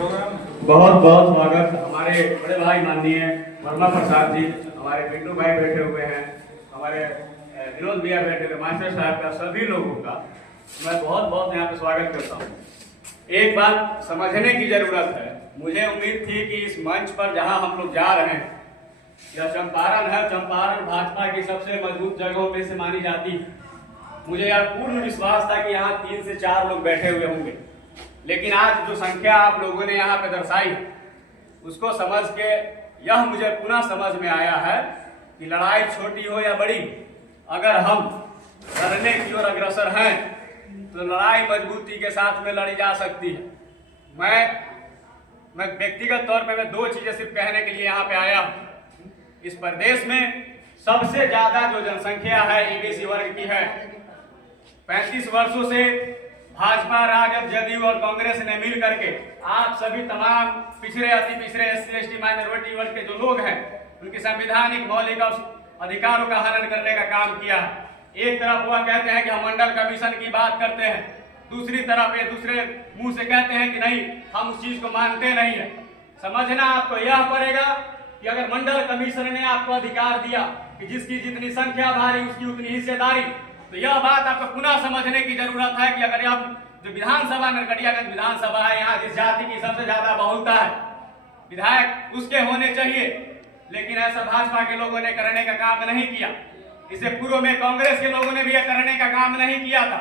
बहुत बहुत स्वागत हमारे बड़े भाई माननीय वर्मा प्रसाद जी, हमारे पिंटू भाई बैठे हुए हैं, हमारे विनोद भैया बैठे हुए, मास्टर साहब का, सभी लोगों का मैं बहुत बहुत यहाँ पे स्वागत करता हूँ। एक बात समझने की जरूरत है। मुझे उम्मीद थी कि इस मंच पर जहाँ हम लोग जा रहे हैं, यह चंपारण है। चंपारण भाजपा की सबसे मजबूत जगहों में से मानी जाती है। मुझे यह पूर्ण विश्वास था कि यहाँ 3 से 4 लोग बैठे हुए होंगे, लेकिन आज जो संख्या आप लोगों ने यहाँ पे दर्शाई, उसको समझ के यह मुझे पुनः समझ में आया है कि लड़ाई छोटी हो या बड़ी, अगर हम लड़ने की ओर अग्रसर हैं तो लड़ाई मजबूती के साथ में लड़ी जा सकती है। मैं व्यक्तिगत तौर पे मैं 2 चीजें सिर्फ कहने के लिए यहाँ पे आया हूँ। इस प्रदेश में सबसे ज्यादा जो जनसंख्या है एबीसी वर्ग की है। 35 वर्षों से भाजपा, राजद, जदयू और कांग्रेस ने मिल करके आप सभी तमाम पिछड़े, अति पिछड़े, एससी, एसटी, माइनॉरिटी वर्ग के जो लोग हैं, उनकी संवैधानिक मौलिक अधिकारों का हनन करने का काम किया है। एक तरफ वह कहते हैं कि हम मंडल कमीशन की बात करते हैं, दूसरी तरफ ये दूसरे मुंह से कहते हैं कि नहीं, हम उस चीज को मानते नहीं है। समझना आपको यह पड़ेगा कि अगर मंडल कमीशन ने आपको अधिकार दिया कि जिसकी जितनी संख्या भारी उसकी उतनी हिस्सेदारी, तो यह बात आपको पुनः समझने की जरूरत है कि अगर हम जो विधानसभा, नरकटियागंज विधानसभा है, यहाँ जिस जाति की सबसे ज्यादा बहुलता है, विधायक उसके होने चाहिए, लेकिन ऐसा भाजपा के लोगों ने करने का काम नहीं किया। इससे पूर्व में कांग्रेस के लोगों ने भी यह करने का काम नहीं किया था।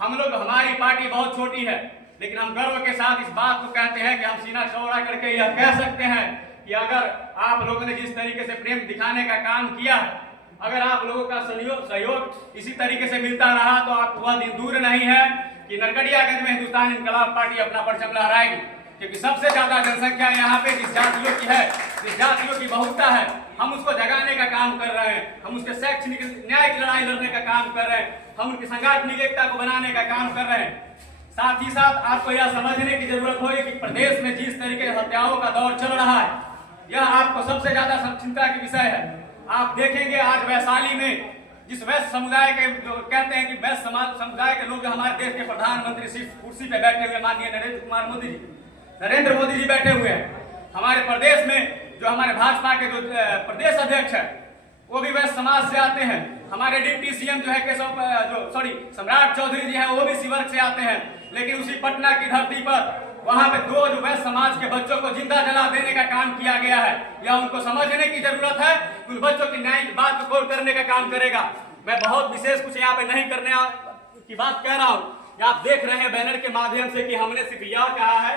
हम लोग, हमारी पार्टी बहुत छोटी है, लेकिन हम गर्व के साथ इस बात को कहते हैं कि हम सीना चौड़ा करके यह कह सकते हैं कि अगर आप लोगों ने जिस तरीके से प्रेम दिखाने का काम किया है, अगर आप लोगों का सहयोग इसी तरीके से मिलता रहा तो आप वह दिन दूर नहीं है कि नरकटियागंज में हिंदुस्तान इनकलाब पार्टी अपना परचम लहराएगी। क्योंकि सबसे ज्यादा जनसंख्या यहाँ पे जिस जातियों की है, जिस जातियों की बहुलता है, हम उसको जगाने का काम कर रहे हैं। हम उसके शैक्षणिक न्याय की लड़ाई लड़ने का काम कर रहे हैं। हम उनकी सांगठनिक एकता को बनाने का काम कर रहे हैं। साथ ही साथ आपको यह समझने की जरूरत होगी कि प्रदेश में जिस तरीके से हत्याओं का दौर चल रहा है, यह आपको सबसे ज्यादा चिंता की विषय है। आप देखेंगे आज वैशाली में जिस वैश्य समुदाय के जो कहते हैं कि वैश्य समाज समुदाय के लोग हमारे देश के प्रधानमंत्री सिर्फ कुर्सी पे बैठे हुए माननीय नरेंद्र मोदी जी बैठे हुए हैं। हमारे प्रदेश में जो हमारे भाजपा के जो प्रदेश अध्यक्ष है, वो भी वैश्य समाज से आते हैं। हमारे डिप्टी सीएम जो है सम्राट चौधरी जी है, वो भी इसी वर्ग से आते हैं। लेकिन उसी पटना की धरती पर वहां पे 2 जो वैश्य समाज के बच्चों को जिंदा जला देने का काम किया गया है। यह उनको समझने की जरूरत है। उन बच्चों की न्याय बात को गौर करने का काम करेगा। मैं बहुत विशेष कुछ यहाँ पे नहीं करने की बात कह रहा हूँ। आप देख रहे हैं बैनर के माध्यम से कि हमने सिर्फ यह कहा है